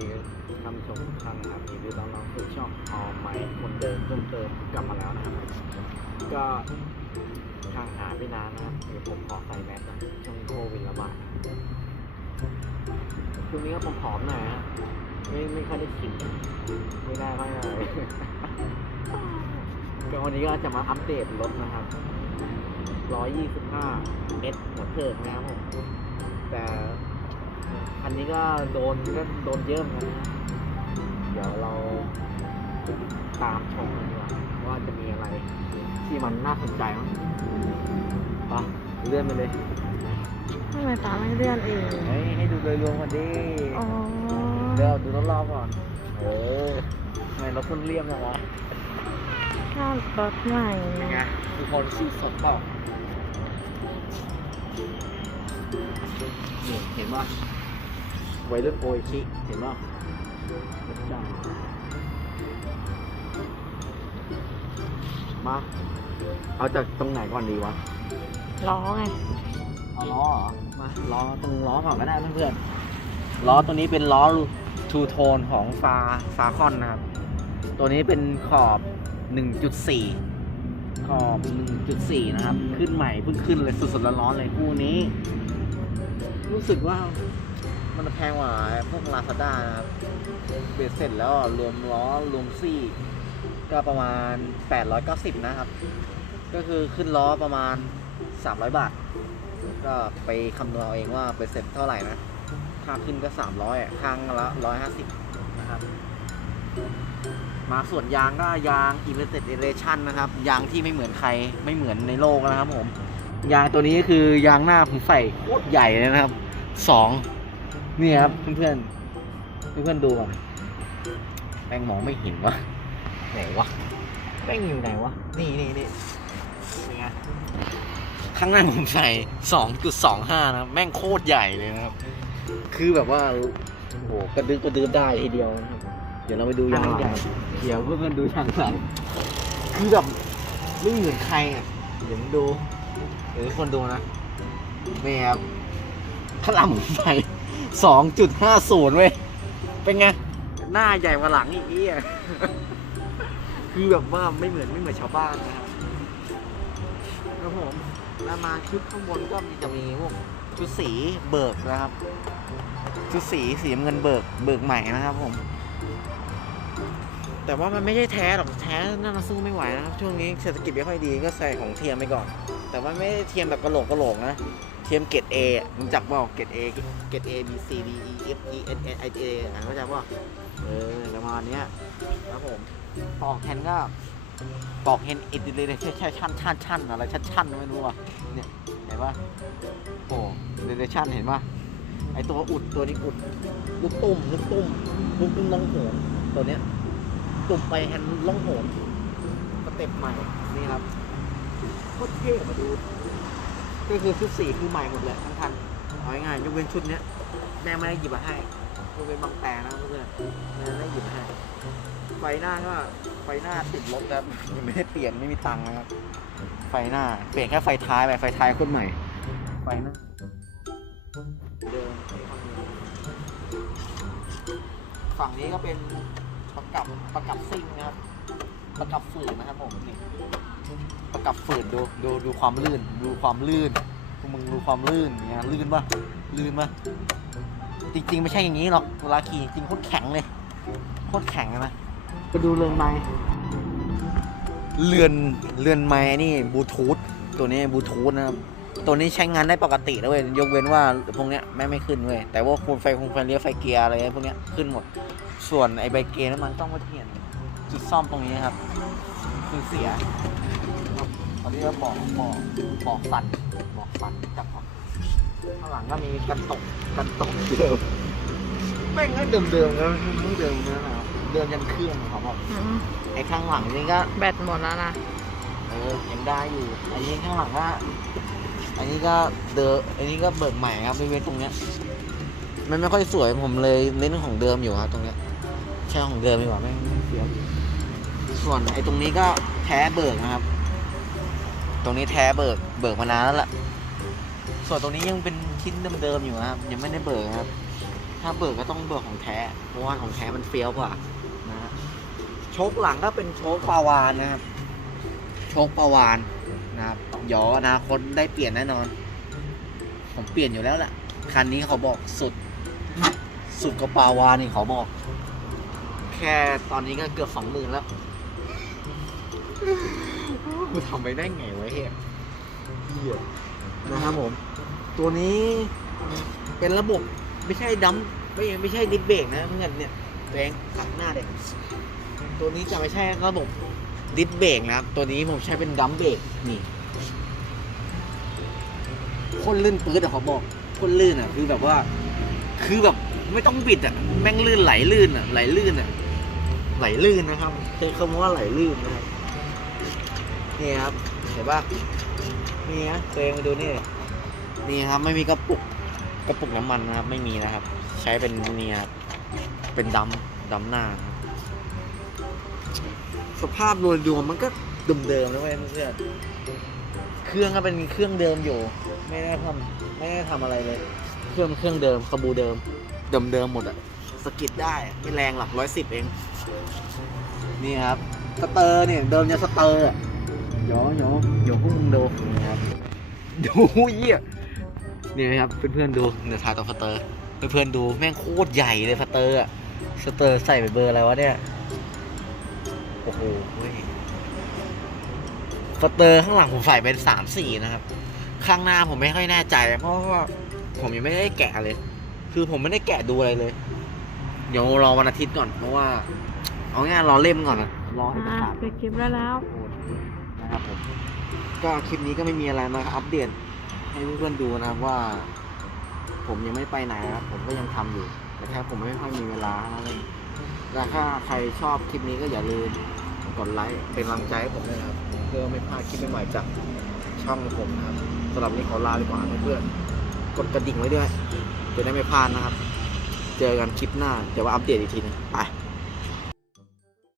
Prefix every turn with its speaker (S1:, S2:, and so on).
S1: ดีท่านผู้ชมทุกท่านนะครับยินดีต้อนรับสู่ช่องออมไมคนเดิมเพิ่มเติมกลับมาแล้วนะครับ ก็ห่างหายไปนานนะครับเดี๋ยวผมขอใส่แมสนะช่วงโควิดระบาดช่วงนี้ก็ผมผอมหน่อยฮะไม่ไม่ค่อยได้กินไม่ได้ไม่เลยก็วันนี้ก็จะมาอัปเดตรถนะครับ125 S หัวเถิกนะครับผมแต่ คันนี้ก็โดนก็โดนเยอะเหมือนกันนะเดี๋ยวเราตามชมกันดีกว่าว่าจะมีอะไรที่มันน่าสนใจมั้งไปะเลื่อนไปเลย
S2: ทำไมตาไม่เลื่อนเอง
S1: เฮ้ยให้ดูโดยรวมกันดิ
S2: อ๋อ
S1: เดี๋ยวดูรอบๆก่อนเออทำไมรถเพิ่งเรียบจังวะ
S2: ข้าวรถใหม่
S1: เป็นไงทุกคนสู้สดเปล่านี่เห็นป่ะ ไวรุ่นโออิชิ เห็นป่ะรถจังมา เอาจากตรงไหนก่อนดีวะ
S2: ล้อไง
S1: เอาล้อเหรอ มาล้อตรงล้อก่อนก็ได้เพื่อนๆล้อตัวนี้เป็นล้อทูโทนของฟาฟาคอนนะครับ ตัวนี้เป็นขอบ 1.4 ขอบ 1.4 นะครับ ขึ้นใหม่เพิ่งขึ้นเลยสดๆร้อนๆเลยคู่นี้ รู้สึกว่า มันแพงกว่าพวกลาซาด้านะครับเบ็ดเสร็จแล้วรวมล้อรวมซี่ก็ประมาณ 890 นะครับ ก็คือขึ้นล้อประมาณ 300 บาท ก็ไปคำนวณเอาเองว่าไปเสร็จเท่าไหร่นะค่าขึ้นก็ 300อะข้างละ 150 นะครับ มาส่วนยางก็ยาง i m m e r t e d Edition นะครับ ยางที่ไม่เหมือนใครไม่เหมือนในโลกนะครับผม ยางตัวนี้คือยางหน้าผมใส่โคตรใหญ่เลยนะครับสอง นี่ครับเพื่อนๆเพื่อนๆดูก่อนแม่งมองไม่เห็นวะไหนวะแม่งอยู่ไหนวะนี่นี่นี่เป็นไงข้างหน้าผมใส่2.25นะครับแม่งโคตรใหญ่เลยนะครับ คือแบบว่าโอ้โหกระดึ๊บกระดึ๊บได้ทีเดียวนะครับเดี๋ยวเราไปดูยางหลังเดี๋ยวเพื่อนๆดูยางหลังคือแบบไม่เหมือนใครอะเดี๋ยวมาดูเดี๋ยวทุกคนดูนะนี่ครับข้างหลังผมใส่ 2.50เว้ย เป็นไง หน้าใหญ่กว่าหลังอีกอะคือแบบว่าไม่เหมือนไม่เหมือนชาวบ้านนะครับครับผมแล้วมาชุดข้างบนก็มีจะมีพวกชุดสีเบิกนะครับ ชุดสีสีเงินเบิกเบิกใหม่นะครับผม แต่ว่ามันไม่ใช่แท้หรอกแท้น่าจะสู้ไม่ไหวนะครับ ช่วงนี้เศรษฐกิจไม่ค่อยดีก็ใส่ของเทียมไปก่อน แต่ว่าไม่ได้เทียมแบบกระโหลกกระโหลกนะ เทียมเกรดเอมึงจับบอกเกรดเอเกรด A B C D E F E N N I A อ่านเข้าใจป่ะเออประมาณเนี้ยครับผมปอกแทนก็ปอกเห็นอิดเลยใช่ใช่ชั่นชั่นชั่นอะไรชั่นชั่นไม่รู้อะเนี่ยเห็นปะโอ้เดเรชั่นเห็นปะไอตัวอุดตัวนี้อุดลูกตุ่มลูกตุ่มลูกตุ่มล่องโหนตัวเนี้ยตุ่มไปแฮนล่องโหนสเต็ปใหม่นี่ครับโคตรเท่มาดู ก็คือชุดสีคือใหม่หมดเลยทั้งคันเอาง่ายๆยกเว้นชุดเนี้ยแม่ไม่ได้หยิบมาให้ยกเว้นบางแต่นะเพื่อนแม่ไม่ได้หยิบมาให้ไฟหน้าก็ไฟหน้าติดลบครับยังไม่ได้เปลี่ยนไม่มีตังค์นะครับไฟหน้า เปลี่ยนแค่ไฟท้ายไปไฟท้ายคนใหม่ ไฟหน้าเดิมฝั่งนี้ก็เป็นประกับประกับซิ่งนะครับ ประกับฝืนนะครับผมนี่ประกับฝืนดูดูดูความลื่น ดูความลื่นพวกมึงดูความลื่นเนี่ยลื่นปะลื่นปะจริงๆ ไม่ใช่อย่างนี้หรอกเวลาขี่จริงๆโคตรแข็งเลยโคตรแข็งเลยนะไปดูเรือนไม้เรือนเรือนไม้นี่บลูทูธตัวนี้บลูทูธนะครับตัวนี้ใช้งานได้ปกตินะเว้ยยกเว้นว่าพวกเนี้ยแม่งไม่ขึ้นเว้ยแต่ว่าคูณไฟคูณไฟเลี้ยวไฟเกียร์อะไรพวกเนี้ยขึ้นหมด ส่วนไอ้ใบเกียร์นั้นมันต้องมาเปลี่ยน จุดซ่อมตรงนี้ครับ คือเสียตอนนี้ก็บอกบอกบอกสั่นบอกสั่นจับก่อนข้างหลังก็มีกันตกกันตกเดิมแม่งก็เดิมๆนะไม่เดิมนะครับเดิมยันเครื่องครับผม
S2: อืม
S1: ไอ้ข้างหลังนี่ก็
S2: แบตหมดแล้วนะ
S1: เออยังได้อยู่ อันนี้ข้างหลังก็อันนี้ก็เดออันนี้ก็เบิกใหม่ครับไม่เว้นตรงเนี้ย มันไม่ค่อยสวยผมเลยเน้นของเดิมอยู่ครับตรงเนี้ย ใช่ของเดิมดีกว่าไม่ไม่เสียอยู่ส่วนไอ้ตรงนี้ก็แท้เบิกนะครับ ตรงนี้แท้เบิกเบิกมานานแล้วล่ะ ส่วนตรงนี้ยังเป็นชิ้นเดิมๆอยู่นะครับ ยังไม่ได้เบิกครับ ถ้าเบิกก็ต้องเบิกของแท้เพราะว่าของแท้มันเฟี้ยวกว่านะฮะโชคหลังก็เป็นโชคปาวานนะครับ โชคปาวานนะครับเดี๋ยวอนาคตได้เปลี่ยนแน่นอน ผมเปลี่ยนอยู่แล้วแหละคันนี้เขาบอกสุด สุดก็ปาวานนี่เขาบอก แค่ตอนนี้ก็เกือบสองหมื่นแล้วกูทำไปได้ไงวะเฮียเฮียนะครับผม ตัวนี้เป็นระบบไม่ใช่ดัมไม่ไม่ใช่ดิสเบรกนะเพื่อนเนี่ยตัวเองขับหน้าเด็กตัวนี้จะไม่ใช่ระบบดิสเบรกนะครับ ตัวนี้ผมใช้เป็นดัมเบรกนี่คนลื่นปื๊ดอะเขาบอกคนลื่นอะคือแบบว่า คือแบบไม่ต้องบิดอะแม่งลื่นไหลลื่นอะไหลลื่นอะ ไหลลื่นนะครับใช้คำว่าไหลลื่นนะครับนี่ครับเห็นปะนี่นะตัวเองมาดูนี่นี่ครับไม่มีกระปุกกระปุกน้ำมันนะครับ ไม่มีนะครับ ใช้เป็นนี่ครับเป็นดำดำหน้าครับสภาพโดยรวมมันก็เดิมๆนะเว้ยเพื่อนเครื่องก็เป็นเครื่องเดิมอยู่ ไม่ได้ทำไม่ได้ทำอะไรเลย เครื่องเครื่องเดิมขบูเดิม เดิมเดิมหมดอะสกิดได้ไม่แรงหลักร้อยสิบเอง นี่ครับ สเตอร์เนี่ยเดิมจะสเตอร์อะยวเดี๋ยวเดี๋ยพวกมึงดูนะครับดูเยี่ยนี่นะครับเพื่อนๆดูเดี๋ยวถ่ายตัวสเตอร์เพื่อนๆดูแม่งโคตรใหญ่เลยสเตอร์อะสเตอร์ใส่ไปเบอร์อะไรวะเนี่ยโอ้โหเว้ยสเตอร์ข้างหลังผมใส่เป็นสามสี่นะครับ ข้างหน้าผมไม่ค่อยแน่ใจ เพราะว่าผมยังไม่ได้แกะเลย คือผมไม่ได้แกะดูอะไรเลย เดี๋ยวรอวันอาทิตย์ก่อนเพราะว่า เอาง่ายๆรอเล่มก่อนนะรอให้มัน
S2: อะ
S1: ขาด
S2: ปิดคลิปได้แล้ว
S1: นะครับผมก็คลิปนี้ก็ไม่มีอะไรนะครับอัปเดตให้เพื่อนๆดูนะครับว่า ผมยังไม่ไปไหนนะครับผมก็ยังทำอยู่แต่แค่ผมไม่ค่อยมีเวลาเท่านั้นเองแล้วถ้าใครชอบคลิปนี้ก็อย่าลืมกดไลค์เป็นกำลังใจให้ผมด้วยนะครับเพื่อไม่พลาดคลิปใหม่ๆจากช่องผมนะครับสำหรับวันนี้ขอลาไปก่อนนะเพื่อนๆกดกระดิ่งไว้ด้วยจะได้ไม่พลาดนะครับ เจอกันคลิปหน้าเดี๋ยวว่าอัปเดตอีกทีหนึงไป